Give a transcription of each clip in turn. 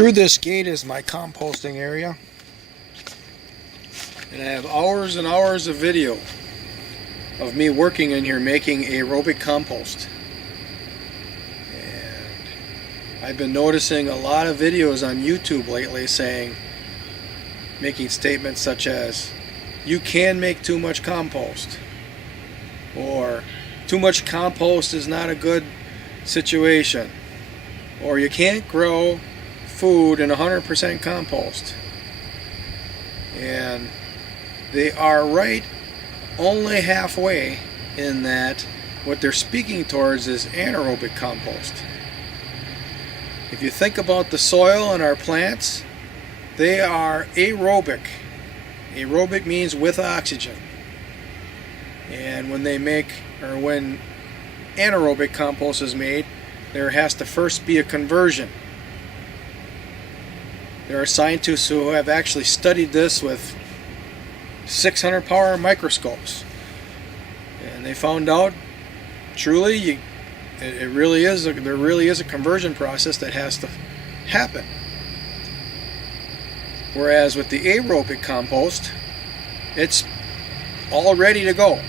Through this gate is my composting area, and I have hours and hours of video of me working in here making aerobic compost. And I've been noticing a lot of videos on YouTube lately making statements such as, you can make too much compost, or too much compost is not a good situation, or you can't grow food in 100% compost. And they are right only halfway, in that what they're speaking towards is anaerobic compost. If you think about the soil and our plants, they are aerobic. Aerobic means with oxygen. And when anaerobic compost is made, there has to first be a conversion. There are scientists who have actually studied this with 600 power microscopes, and they found out truly there really is a conversion process that has to happen. Whereas with the aerobic compost, it's all ready to go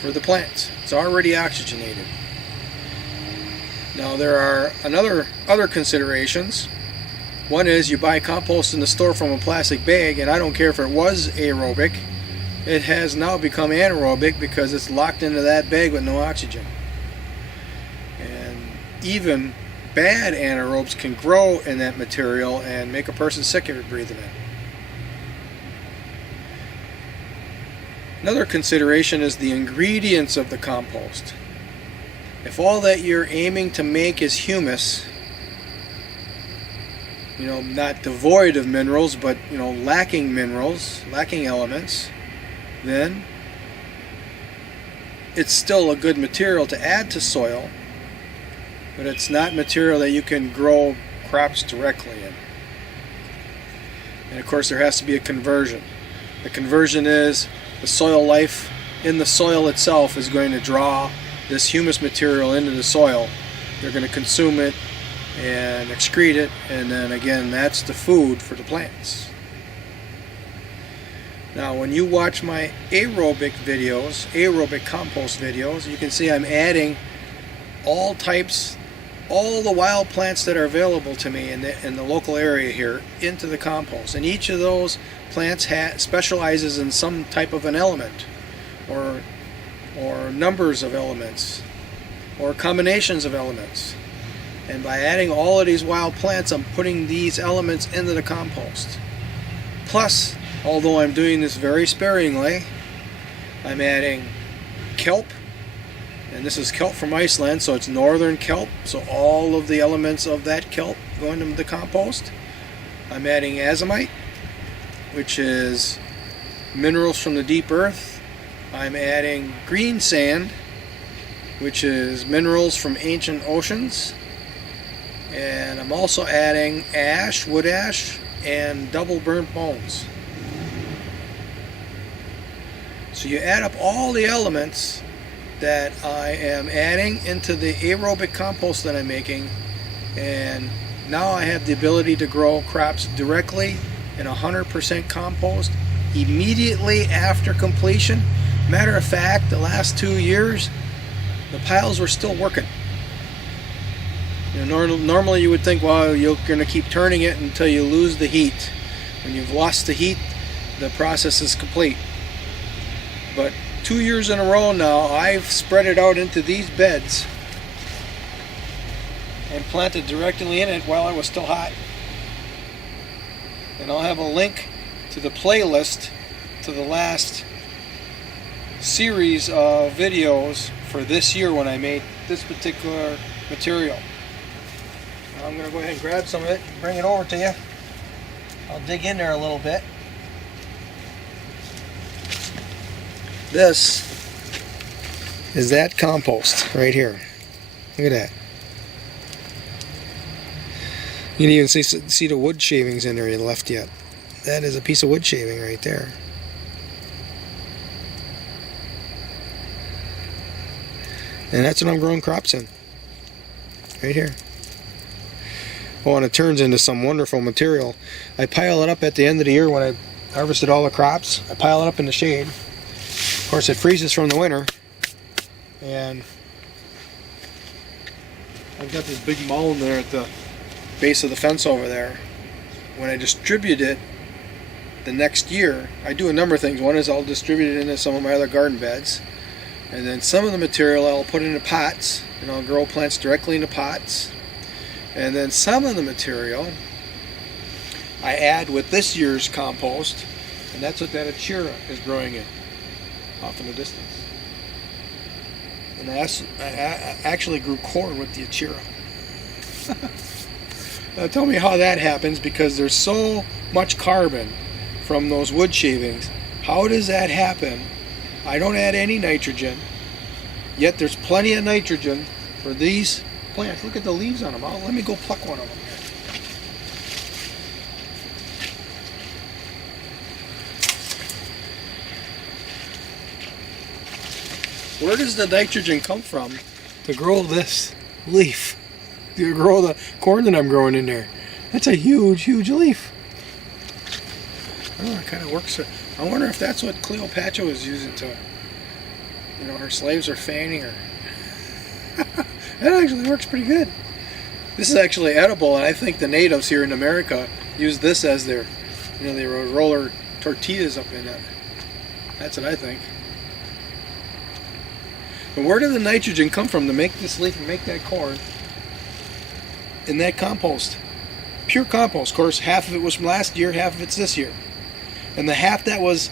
for the plants. It's already oxygenated. Now there are other considerations. One is, you buy compost in the store from a plastic bag, and I don't care if it was aerobic, it has now become anaerobic because it's locked into that bag with no oxygen. And even bad anaerobes can grow in that material and make a person sick if you're breathing it. Another consideration is the ingredients of the compost. If all that you're aiming to make is humus, not devoid of minerals, but lacking minerals, lacking elements, then it's still a good material to add to soil, but it's not material that you can grow crops directly in. And of course there has to be a conversion. The conversion is the soil life in the soil itself is going to draw this humus material into the soil. They're going to consume it and excrete it, and then again, that's the food for the plants. Now when you watch my aerobic compost videos, you can see I'm adding all the wild plants that are available to me in the local area here into the compost, and each of those plants specializes in some type of an element, or numbers of elements, or combinations of elements. And by adding all of these wild plants, I'm putting these elements into the compost. Plus, although I'm doing this very sparingly, I'm adding kelp, and this is kelp from Iceland, so it's northern kelp, so all of the elements of that kelp go into the compost. I'm adding azomite, which is minerals from the deep earth. I'm adding green sand, which is minerals from ancient oceans. And I'm also adding ash, wood ash, and double burnt bones. So you add up all the elements that I am adding into the aerobic compost that I'm making, and now I have the ability to grow crops directly in 100% compost immediately after completion. Matter of fact, the last 2 years, the piles were still working. Normally you would think, well, you're going to keep turning it until you lose the heat. When you've lost the heat, the process is complete. But 2 years in a row now, I've spread it out into these beds and planted directly in it while it was still hot. And I'll have a link to the playlist to the last series of videos for this year when I made this particular material. I'm going to go ahead and grab some of it and bring it over to you. I'll dig in there a little bit. This is that compost right here. Look at that. You can even see the wood shavings in there you left yet. That is a piece of wood shaving right there. And that's what I'm growing crops in. Right here. Oh, and it turns into some wonderful material. I pile it up at the end of the year when I harvested all the crops. I pile it up in the shade. Of course, it freezes from the winter. And I've got this big mound there at the base of the fence over there. When I distribute it the next year, I do a number of things. One is I'll distribute it into some of my other garden beds. And then some of the material I'll put into pots, and I'll grow plants directly into pots. And then some of the material I add with this year's compost, and that's what that Achira is growing in, off in the distance. And I actually grew corn with the Achira. Now tell me how that happens, because there's so much carbon from those wood shavings. How does that happen? I don't add any nitrogen, yet there's plenty of nitrogen for these plants. Look at the leaves on them. Let me go pluck one of them here. Where does the nitrogen come from to grow this leaf? To grow the corn that I'm growing in there? That's a huge, huge leaf. Oh, it kind of works. I wonder if that's what Cleopatra was using to, her slaves are fanning her. That actually works pretty good. This is actually edible, and I think the natives here in America use this as their, they roll their tortillas up in it. That's what I think. But where did the nitrogen come from to make this leaf and make that corn in that compost? Pure compost. Of course, half of it was from last year, half of it's this year. And the half that was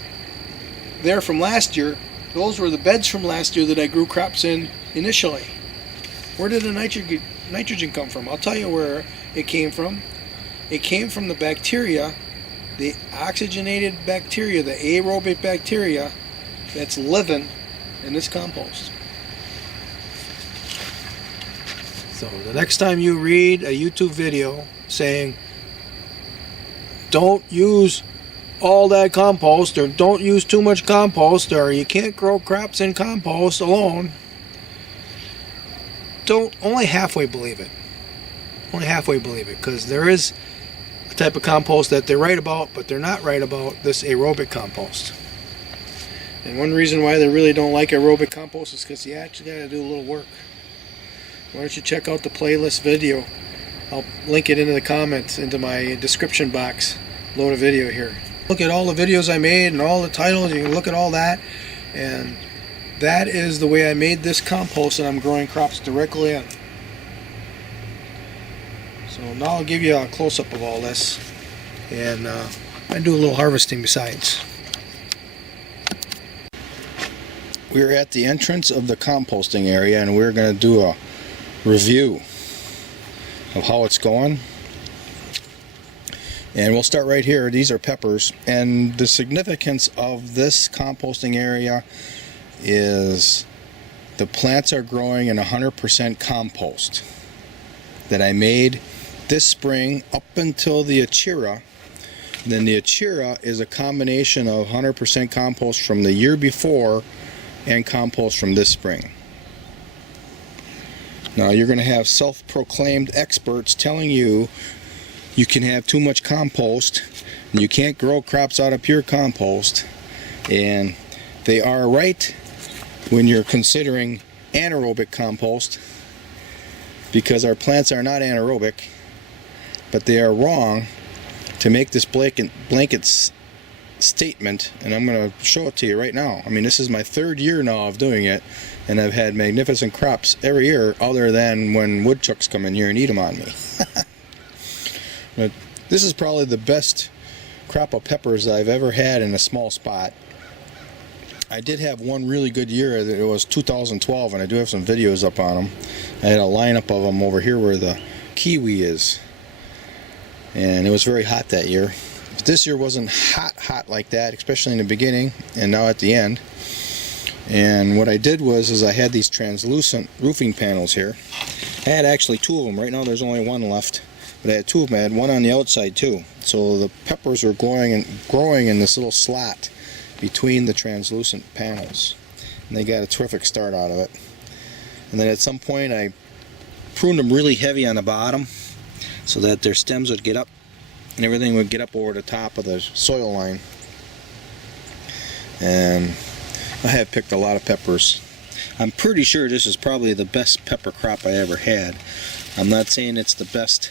there from last year, those were the beds from last year that I grew crops in initially. Where did the nitrogen come from? I'll tell you where it came from. It came from the bacteria, the oxygenated bacteria, the aerobic bacteria that's living in this compost. So the next time you read a YouTube video saying, don't use all that compost, or don't use too much compost, or you can't grow crops in compost alone, don't only halfway believe it. Only halfway believe it, because there is a type of compost that they're right about, but they're not right about this aerobic compost. And one reason why they really don't like aerobic compost is because you actually got to do a little work. Why don't you check out the playlist video? I'll link it into the comments, into my description box. Load a video here. Look at all the videos I made and all the titles. You can look at all that. And that is the way I made this compost that I'm growing crops directly in. So now I'll give you a close-up of all this. And I do a little harvesting besides. We're at the entrance of the composting area, and we're going to do a review of how it's going. And we'll start right here. These are peppers, and the significance of this composting area is the plants are growing in 100% compost that I made this spring up until the Achira. Then the Achira is a combination of 100% compost from the year before and compost from this spring. Now you're going to have self-proclaimed experts telling you you can have too much compost and you can't grow crops out of pure compost, and they are right when you're considering anaerobic compost, because our plants are not anaerobic, but they are wrong to make this blanket statement, and I'm going to show it to you right now. I mean, this is my third year now of doing it, and I've had magnificent crops every year other than when woodchucks come in here and eat them on me. But this is probably the best crop of peppers I've ever had in a small spot. I did have one really good year. It was 2012, and I do have some videos up on them. I had a lineup of them over here where the kiwi is, and it was very hot that year. But this year wasn't hot like that, especially in the beginning and now at the end. And what I did was I had these translucent roofing panels here. I had actually two of them. Right now there's only one left, but I had two of them. I had one on the outside too. So the peppers were growing in this little slot between the translucent panels, and they got a terrific start out of it. And then at some point I pruned them really heavy on the bottom, so that their stems would get up and everything would get up over the top of the soil line. And I have picked a lot of peppers. I'm pretty sure this is probably the best pepper crop I ever had. I'm not saying it's the best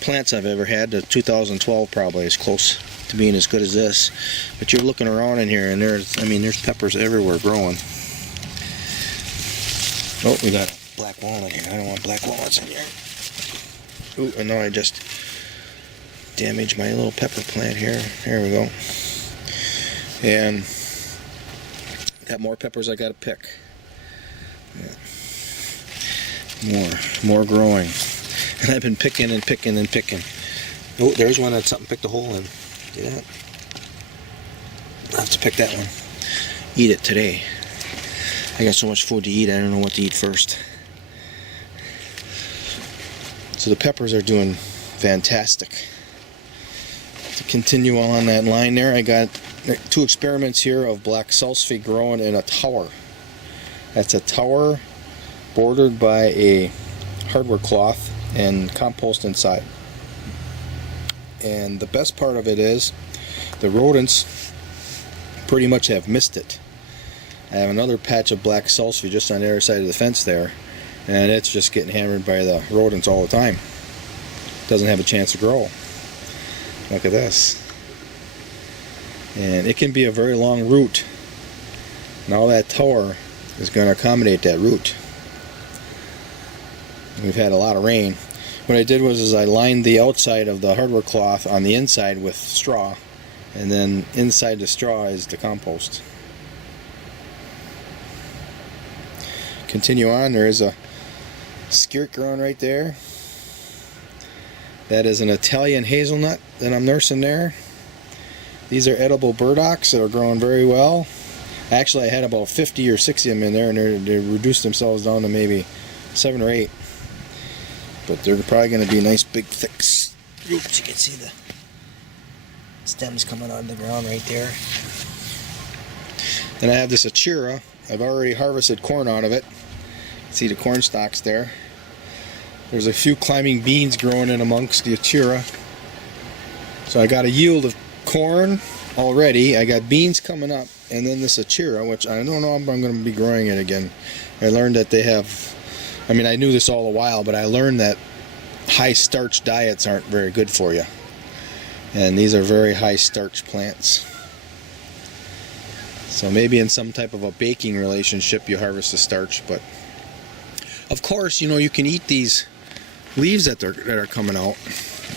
plants I've ever had. The 2012 probably is close to being as good as this. But you're looking around in here and there's peppers everywhere growing. Oh, we got a black walnut here. I don't want black walnuts in here. Ooh, and now I just damaged my little pepper plant here. There we go. And got more peppers I gotta pick. Yeah. More growing. And I've been picking and picking and picking. Oh, there's one that something picked a hole in. See that? I'll have to pick that one. Eat it today. I got so much food to eat, I don't know what to eat first. So the peppers are doing fantastic. To continue on that line there, I got 2 experiments here of black salsify growing in a tower. That's a tower bordered by a hardware cloth and compost inside. And the best part of it is the rodents pretty much have missed it. I have another patch of black salsify just on the other side of the fence there, and it's just getting hammered by the rodents all the time. Doesn't have a chance to grow. Look at this. And it can be a very long root. Now that tower is going to accommodate that root. We've had a lot of rain. What I did was I lined the outside of the hardware cloth on the inside with straw, and then inside the straw is the compost. Continue on, there is a skirt growing right there. That is an Italian hazelnut that I'm nursing there. These are edible burdocks that are growing very well. Actually, I had about 50 or 60 of them in there, and they reduced themselves down to maybe 7 or 8. But they're probably going to be nice big thick roots. You can see the stems coming out of the ground right there. Then I have this achira. I've already harvested corn out of it. See the corn stalks there. There's a few climbing beans growing in amongst the achira. So I got a yield of corn already. I got beans coming up, and then this achira, which I don't know if I'm going to be growing it again. I learned that they have, I mean, I knew this all a while, but I learned that high starch diets aren't very good for you. And these are very high starch plants. So maybe in some type of a baking relationship you harvest the starch, but of course, you know, you can eat these leaves that are coming out.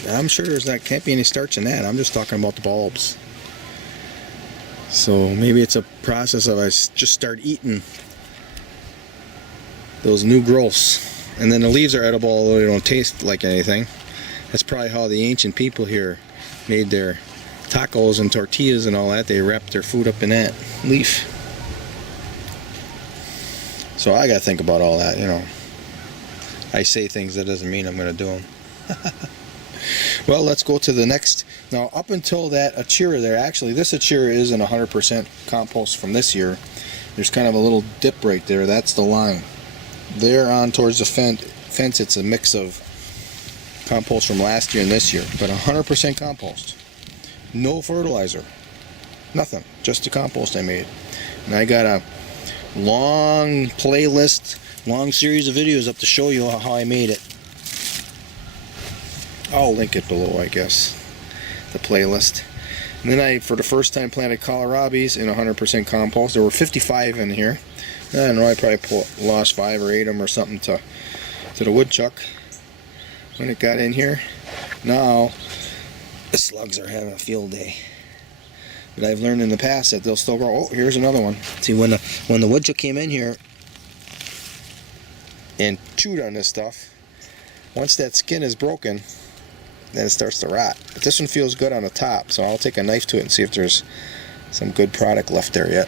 I'm sure can't be any starch in that. I'm just talking about the bulbs. So maybe it's a process of I just start eating those new growths. And then the leaves are edible, although they don't taste like anything. That's probably how the ancient people here made their tacos and tortillas and all that. They wrapped their food up in that leaf. So I gotta think about all that, you know. I say things, that doesn't mean I'm gonna do them. Well, let's go to the next. Now, up until that achira there, actually this achira isn't 100% compost from this year. There's kind of a little dip right there. That's the line. There on towards the fence, it's a mix of compost from last year and this year, but 100% compost. No fertilizer. Nothing. Just the compost I made. And I got a long playlist, long series of videos up to show you how I made it. I'll link it below, I guess, the playlist. And then I, for the first time, planted kohlrabies in 100% compost. There were 55 in here. I don't know, I probably lost 5 or 8 of them or something to the woodchuck when it got in here. Now, the slugs are having a field day. But I've learned in the past that they'll still grow. Oh, here's another one. See, when the woodchuck came in here and chewed on this stuff, once that skin is broken, then it starts to rot. But this one feels good on the top, so I'll take a knife to it and see if there's some good product left there yet.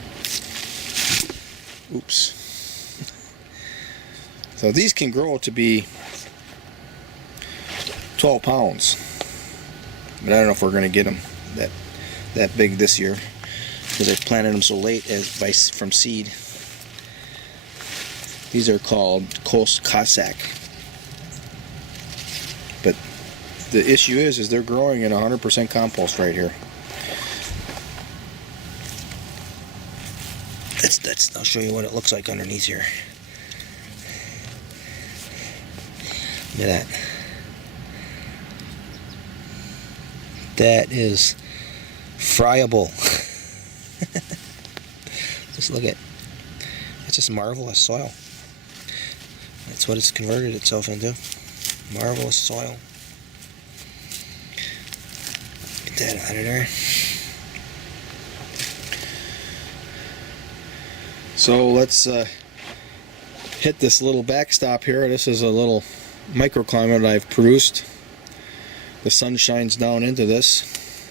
Oops. So these can grow to be 12 pounds. But I don't know if we're going to get them that big this year, because I planted them so late from seed. These are called Cossack. But the issue is they're growing in 100% compost right here. I'll show you what it looks like underneath here. Look at that. That is friable. Just look at, it's just marvelous soil. That's what it's converted itself into. Marvelous soil. Get that out of there. So let's hit this little backstop here. This is a little microclimate I've produced. The sun shines down into this,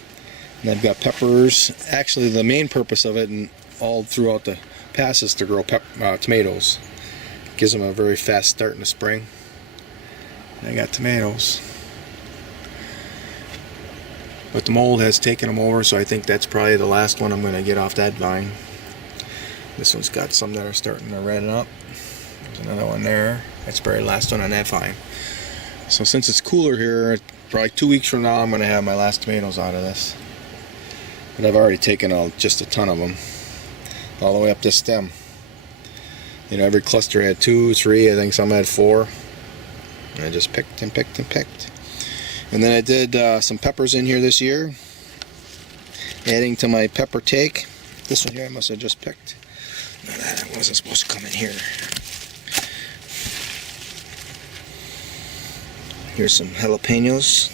and I've got peppers. Actually, the main purpose of it, and all throughout the pass, is to grow tomatoes. Gives them a very fast start in the spring. And I got tomatoes, but the mold has taken them over, so I think that's probably the last one I'm going to get off that vine. This one's got some that are starting to redden up. There's another one there. That's probably the last one on that vine. So since it's cooler here, probably 2 weeks from now I'm going to have my last tomatoes out of this. But I've already taken just a ton of them, all the way up this stem. You know, every cluster had 2, 3, I think some had 4. And I just picked and picked and picked. And then I did some peppers in here this year, adding to my pepper take. This one here I must have just picked. No, that wasn't supposed to come in here. Here's some jalapenos.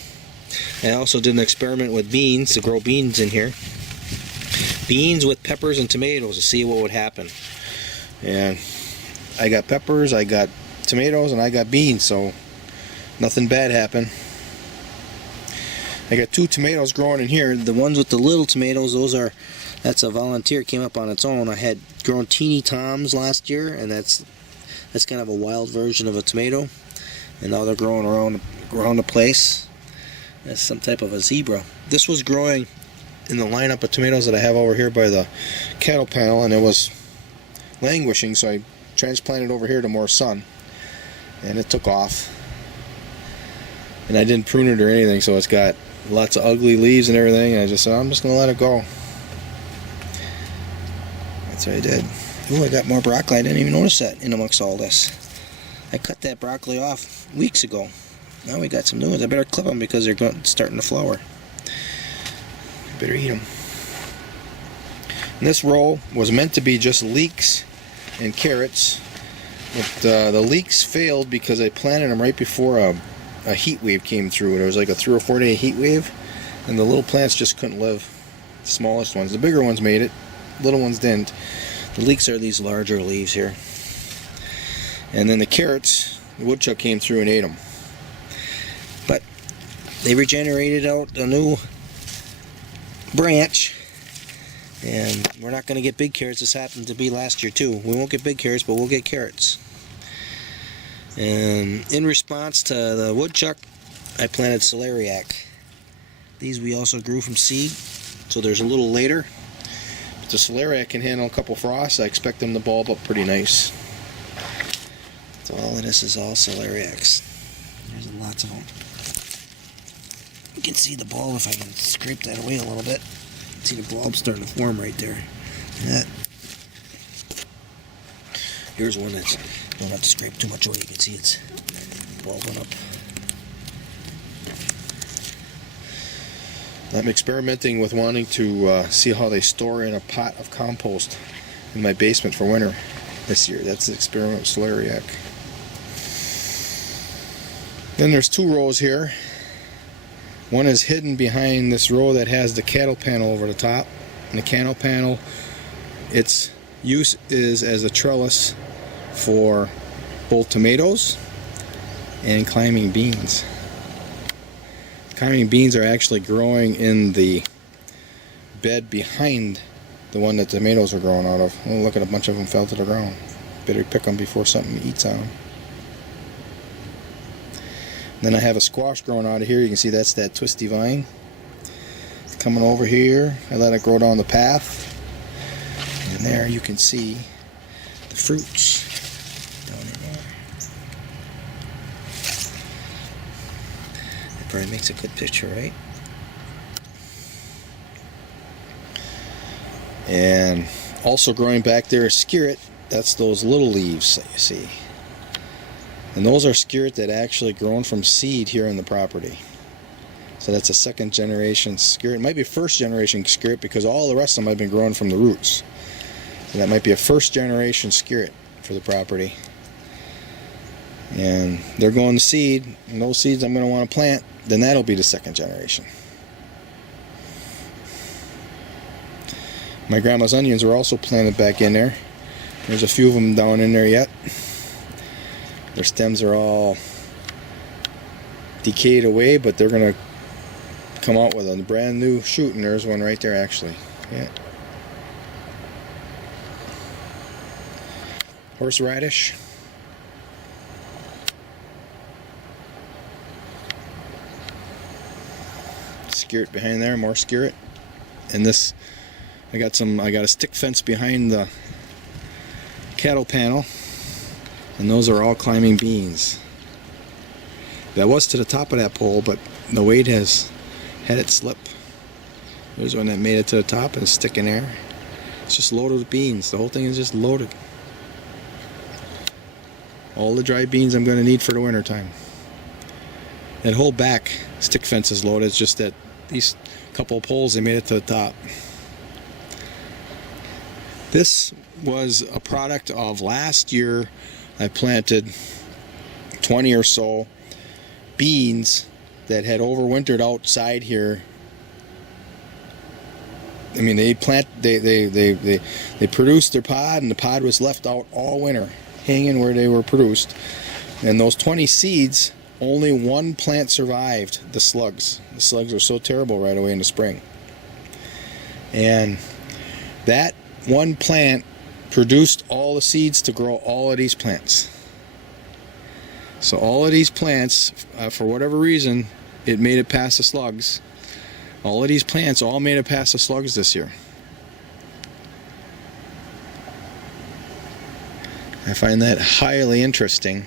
I also did an experiment with beans, to grow beans in here. Beans with peppers and tomatoes to see what would happen. And I got peppers, I got tomatoes, and I got beans, so nothing bad happened. I got 2 tomatoes growing in here. The ones with the little tomatoes, that's a volunteer, came up on its own. I had grown teeny toms last year, and that's kind of a wild version of a tomato. And now they're growing around the place. That's some type of a zebra. This was growing in the lineup of tomatoes that I have over here by the cattle panel, and it was languishing, so I transplanted over here to more sun, and it took off. And I didn't prune it or anything, so it's got lots of ugly leaves and everything, and I just said, I'm just going to let it go. That's what I did. Ooh, I got more broccoli. I didn't even notice that in amongst all this. I cut that broccoli off weeks ago. Now we got some new ones. I better clip them because they're starting to flower. Better eat them. And this row was meant to be just leeks and carrots, but the leeks failed because I planted them right before a heat wave came through. There was like a 3 or 4 day heat wave, and the little plants just couldn't live. The smallest ones. The bigger ones made it. Little ones didn't. The leeks are these larger leaves here. And then the carrots, the woodchuck came through and ate them. But they regenerated out a new branch, and we're not going to get big carrots. This happened to be last year too. We won't get big carrots, but we'll get carrots. And in response to the woodchuck, I planted celeriac. These we also grew from seed, so there's a little later. But the celeriac can handle a couple frosts. I expect them to bulb up pretty nice. So all of this is all celeriacs. There's lots of them. You can see the bulb if I can scrape that away a little bit. See the bulb starting to form right there. That. Here's one that's, don't have to scrape too much away. You can see it's bulbing up. I'm experimenting with wanting to see how they store in a pot of compost in my basement for winter this year. That's the experiment with celeriac. Then there's 2 rows here. One is hidden behind this row that has the cattle panel over the top. And the cattle panel, its use is as a trellis for both tomatoes and climbing beans. Climbing beans are actually growing in the bed behind the one that the tomatoes are growing out of. Oh, look at a bunch of them fell to the ground. Better pick them before something eats on them. Then I have a squash growing out of here. You can see that's that twisty vine. It's coming over here. I let it grow down the path. And there you can see the fruits down in there. I Probably makes a good picture, right? And also growing back there is skirret. That's those little leaves that you see. And those are skirret that actually grown from seed here on the property. So that's a second generation skirret. It might be first generation skirret because all the rest of them have been grown from the roots. So that might be a first generation skirret for the property. And they're going to seed, and those seeds I'm going to want to plant, then that'll be the second generation. My grandma's onions were also planted back in there. There's a few of them down in there yet. Their stems are all decayed away, but they're going to come out with a brand new shoot, and there's one right there actually. Yeah. Horseradish. Skirret behind there, more skirret. And this, I got a stick fence behind the cattle panel, and those are all climbing beans. That was to the top of that pole, but the weight has had it slip. There's one that made it to the top and is sticking there. It's just loaded with beans. The whole thing is just loaded. All the dry beans I'm going to need for the winter time. That whole back stick fence is loaded. It's just that these couple of poles, they made it to the top. This was a product of last year. I planted 20 or so beans that had overwintered outside here. I mean, they produced their pod, and the pod was left out all winter, hanging where they were produced. And those 20 seeds, only one plant survived the slugs. The slugs were so terrible right away in the spring. And that one plant produced all the seeds to grow all of these plants. So all of these plants, for whatever reason, it made it past the slugs. All of these plants all made it past the slugs this year. I find that highly interesting.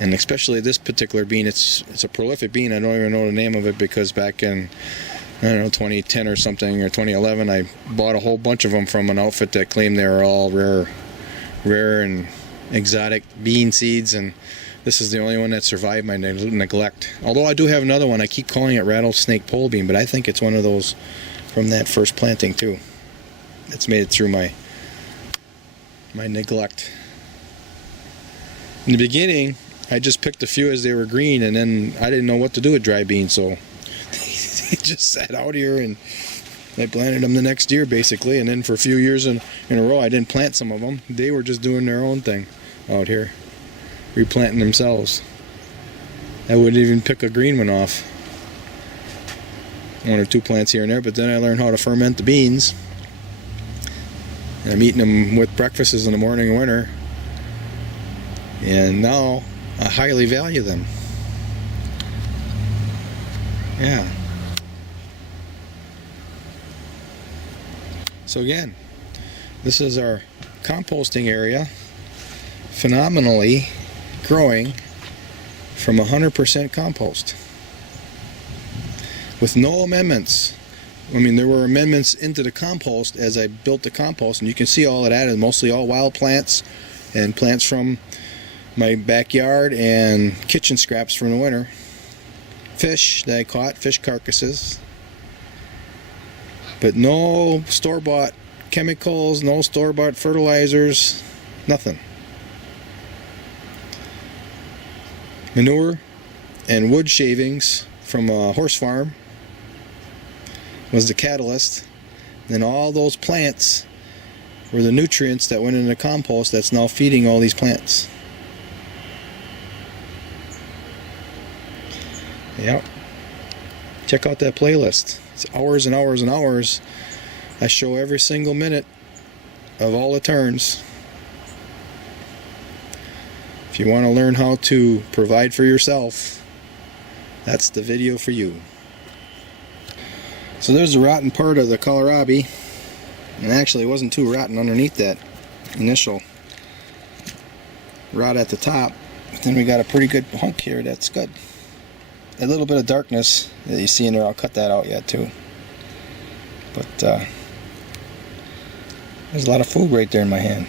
And especially this particular bean, it's a prolific bean. I don't even know the name of it because back in, I don't know, 2010 or something, or 2011, I bought a whole bunch of them from an outfit that claimed they were all rare and exotic bean seeds, and this is the only one that survived my neglect. Although I do have another one. I keep calling it rattlesnake pole bean, but I think it's one of those from that first planting too. It's made it through my neglect. In the beginning, I just picked a few as they were green, and then I didn't know what to do with dry beans, so they just sat out here, and I planted them the next year basically. And then for a few years in a row, I didn't plant some of them. They were just doing their own thing out here, replanting themselves. I wouldn't even pick a green one off. One or two plants here and there, but then I learned how to ferment the beans. And I'm eating them with breakfasts in the morning and winter. And now I highly value them. Yeah. So again, this is our composting area, phenomenally growing from 100% compost with no amendments. I mean, there were amendments into the compost as I built the compost, and you can see all of that is mostly all wild plants and plants from my backyard and kitchen scraps from the winter. Fish that I caught, fish carcasses. But no store-bought chemicals, no store-bought fertilizers, nothing. Manure and wood shavings from a horse farm was the catalyst. Then all those plants were the nutrients that went in the compost that's now feeding all these plants. Yep. Check out that playlist. It's hours and hours and hours. I show every single minute of all the turns. If you want to learn how to provide for yourself, that's the video for you. So there's the rotten part of the kohlrabi, and actually it wasn't too rotten underneath that initial rot at the top, but then we got a pretty good hunk here. That's good. little bit of darkness that you see in there, I'll cut that out yet too. But there's a lot of food right there in my hand.